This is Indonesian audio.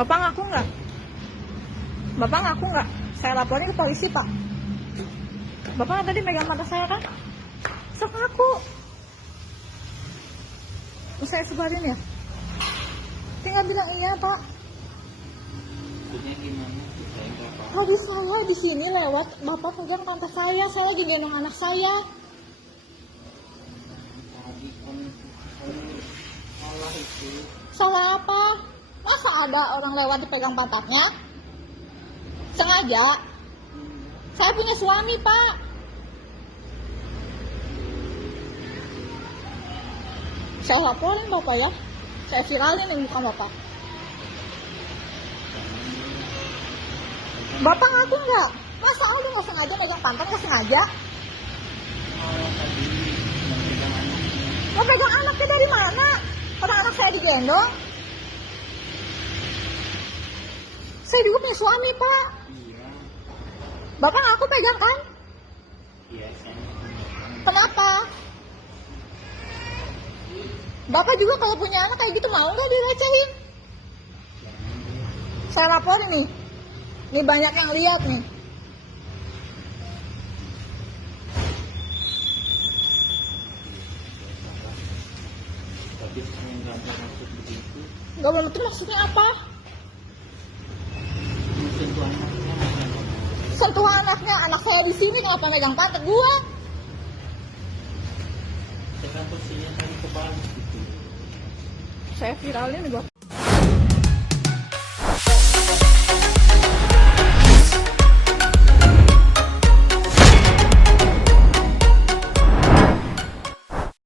Bapak ngaku nggak? Bapak ngaku nggak? Saya laporin ke polisi, Pak. Bapak tadi megang mata saya kan? Sok ngaku. Mau saya sebarin ya? Tinggal bilang iya, Pak. Maksudnya gimana? Saya nggak paham. Tadi saya di sini lewat, Bapak pegang pantat saya lagi gendong anak saya. Tadi kan salah itu. Salah apa? Masa ada orang lewat dipegang pantatnya? Sengaja? Saya punya suami, Pak. Saya laporin Bapak ya. Saya viralin nih muka Bapak. Bapak ngaku nggak? Masa aku nggak sengaja megang pantat, nggak sengaja? Oh, tadi memegang anaknya. Mau pegang anaknya dari mana? Orang anak saya digendong. Saya juga punya suami, Pak. Iya, Bapak ngaku pegang kan? iya saya memegang. Kenapa? Bapak juga kalau punya anak kayak gitu mau nggak direcehin? Saya laporin nih. Nih banyak yang lihat nih. Tapi saya nggak bermaksud begitu. Gak bener itu maksudnya apa? Sentuh anaknya bukan ngomong. Sentuh anaknya, anak saya di sini kenapa megang pantat gua? Saya kan posisinya tadi kebalik gitu. Saya viralin nih Bapak.